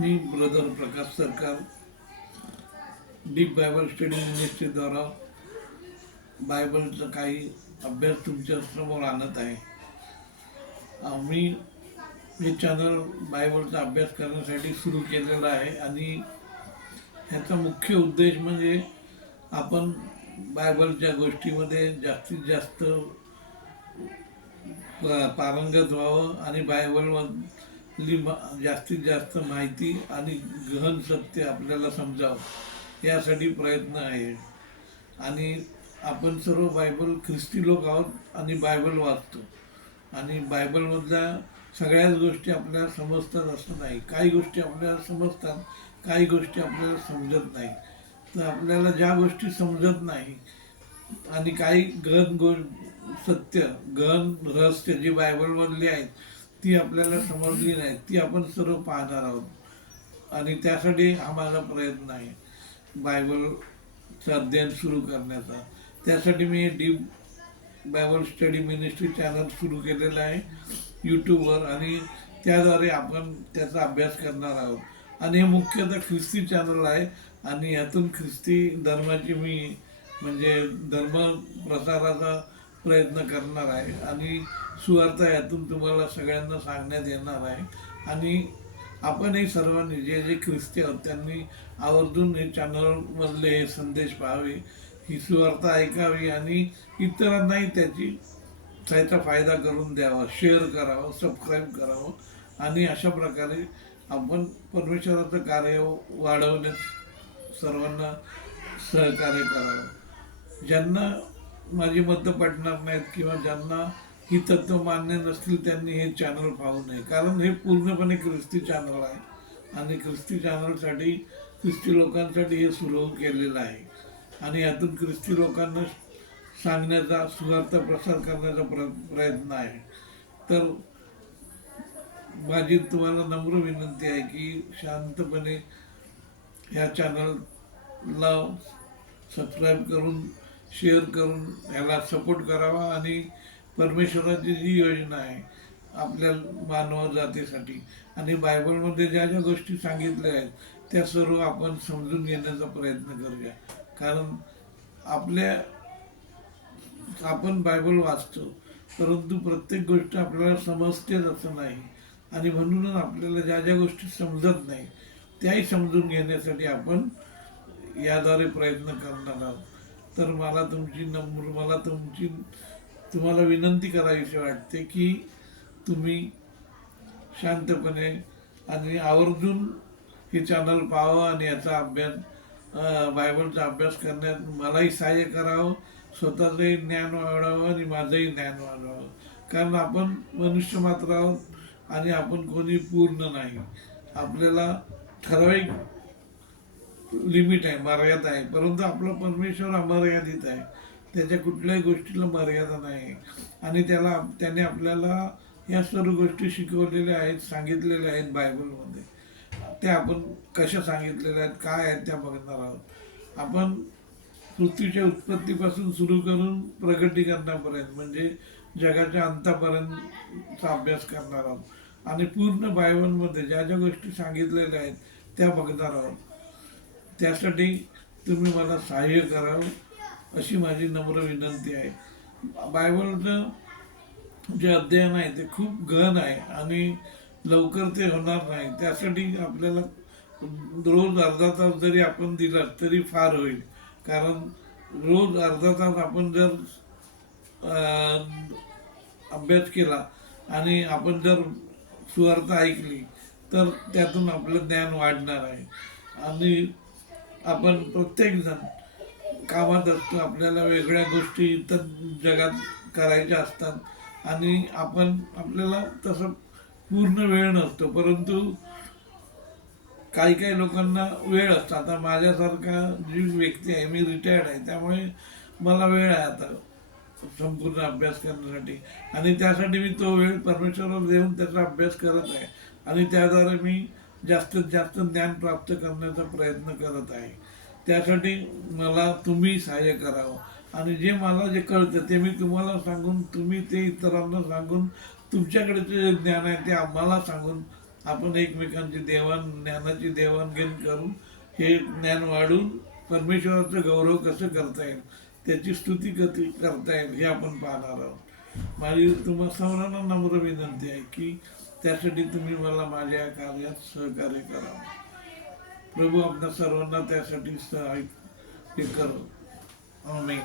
Me brother प्रकाश सरकार deep Bible study मिनिस्ट्रीद्वारा बायबलचा काही अभ्यास तुमच्या समोर आणत आहे. आम्ही हे चॅनल बायबलचा अभ्यास करण्यासाठी सुरू केलेलं आहे आणि ह्याचा मुख्य उद्देश म्हणजे आपण बायबलच्या गोष्टीमध्ये जास्तीत जास्त पारंगत व्हावं आणि बायबलमधली जास्तीत जास्त माहिती आणि गहन सत्य आपल्याला समजावं यासाठी प्रयत्न आहे. आणि आपण सर्व बायबल ख्रिस्ती लोक आहोत आणि बायबल वाचतो आणि बायबलमधल्या सगळ्याच गोष्टी आपल्याला समजतात असं नाही. काही गोष्टी आपल्याला समजतात, काही गोष्टी आपल्याला समजत नाही. तर आपल्याला ज्या गोष्टी समजत नाही आणि काही गहन सत्य गहन रहस्य जी बायबलमधली आहेत ती आपल्याला समजली नाही, ती आपण सर्व पाहणार आहोत. आणि त्यासाठी हा माझा प्रयत्न आहे बायबलचं अध्ययन सुरू करण्याचा. त्यासाठी मी deep Bible study ministry channel सुरू केलेलं आहे यूट्यूबवर आणि त्याद्वारे आपण त्याचा अभ्यास करणार आहोत. आणि हे मुख्यतः ख्रिस्ती चॅनल आहे आणि यातून ख्रिस्ती धर्माची मी म्हणजे धर्म प्रसाराचा प्रयत्न करणार आहे आणि सुवार्ता यातून तुम्हाला सगळ्यांना सांगण्यात येणार आहे. आणि आपणही सर्वांनी जे जे ख्रिस्ती आहोत त्यांनी आवर्जून हे चॅनलमधले हे संदेश पाहावे, ही सुवार्ता ऐकावी आणि इतरांनाही त्याचा फायदा करून द्यावा, शेअर करावं, सबस्क्राईब करावं आणि अशा प्रकारे आपण परमेश्वराचं कार्य वाढवण्यास सर्वांना सहकार्य करावं. ज्यांना माझी मतं पटणार नाहीत किंवा ज्यांना ही तत्व मान्य नसतील त्यांनी हे चॅनल पाहू नये, कारण हे पूर्णपणे ख्रिस्ती चॅनल आहे आणि ख्रिस्ती चॅनलसाठी ख्रिस्ती लोकांसाठी हे सुरू केलेलं आहे आणि यातून ख्रिस्ती लोकांना सांगण्याचा सुवार्थ प्रसार करण्याचा प्रयत्न आहे. तर माझी तुम्हाला नम्र विनंती आहे की शांतपणे ह्या चॅनलला सबस्क्राईब करून शेअर करून ह्याला सपोर्ट करावा आणि परमेश्वराची जी योजना आहे आपल्या मानव जातीसाठी आणि बायबलमध्ये ज्या ज्या गोष्टी सांगितल्या आहेत त्या सर्व आपण समजून घेण्याचा प्रयत्न करूया. कारण आपण बायबल वाचतो परंतु प्रत्येक गोष्ट आपल्याला समजतेच असं नाही आणि म्हणूनच आपल्याला ज्या ज्या गोष्टी समजत नाही त्याही समजून घेण्यासाठी आपण याद्वारे प्रयत्न करणार आहोत. तर तुम्हाला विनंती करावीशी वाटते की तुम्ही शांतपणे आणि आवर्जून हे चॅनल पाहावं आणि याचा बायबलचा अभ्यास करण्यात मलाही सहाय्य करावं, स्वतःचंही ज्ञान वाढवावं आणि माझंही ज्ञान वाढवावं. कारण आपण मनुष्य मात्र आहोत आणि आपण कोणी पूर्ण नाही. आपल्याला ठराविक लिमिट आहे, मर्यादा आहे, परंतु आपला परमेश्वर अमर्यादित आहे. त्याच्या कुठल्याही गोष्टीला मर्यादा नाही आणि त्याने आपल्याला या सर्व गोष्टी शिकवलेल्या आहेत, सांगितलेल्या आहेत बायबलमध्ये. त्या आपण कशा सांगितलेल्या आहेत, काय आहेत त्या बघणार आहोत. आपण पृथ्वीच्या उत्पत्तीपासून सुरू करून प्रगटीकरणापर्यंत म्हणजे जगाच्या अंतापर्यंतचा अभ्यास करणार आहोत आणि पूर्ण बायबलमध्ये ज्या ज्या गोष्टी सांगितलेल्या आहेत त्या बघणार आहोत. त्यासाठी तुम्ही मला सहाय्य करावं अशी माझी नम्र विनंती आहे. बायबलचं जे अध्ययन आहे ते खूप गहन आहे आणि लवकर ते होणार नाही. त्यासाठी आपल्याला रोज अर्धा तास जरी आपण दिला तरी फार होईल. कारण रोज अर्धा तास आपण जर अभ्यास केला आणि आपण जर सुवार्ता ऐकली तर त्यातून आपलं ज्ञान वाढणार आहे. आणि आपण प्रत्येकजण कामात असतो, आपल्याला वेगळ्या गोष्टी इतर जगात करायच्या असतात आणि आपल्याला तसं पूर्ण वेळ नसतो. परंतु काही काही लोकांना वेळ असतो. आता माझ्यासारखा जी व्यक्ती आहे, मी रिटायर्ड आहे, त्यामुळे मला वेळ आहे आता संपूर्ण अभ्यास करण्यासाठी आणि त्यासाठी मी तो वेळ परमेश्वराला देऊन त्याचा अभ्यास करत आहे आणि त्याद्वारे मी जास्तीत जास्त ज्ञान प्राप्त करण्याचा प्रयत्न करत आहे. त्यासाठी मला तुम्ही सहाय्य करावं आणि जे कळतं ते मी तुम्हाला सांगून, तुम्ही ते इतरांना सांगून, तुमच्याकडे जे ज्ञान आहे ते आम्हाला सांगून आपण एकमेकांची ज्ञानाची देवाणघेवाण करून हे ज्ञान वाढून परमेश्वराचा गौरव कसं करता येईल, त्याची स्तुती कशी करता येईल हे आपण पाहणार आहोत. माझी तुम्हा सर्वांना नम्र विनंती आहे की त्यासाठी तुम्ही मला माझ्या कार्यात सहकार्य करावं. प्रभू आपल्या सर्वांना त्यासाठी सहाय्य करो. आमेन.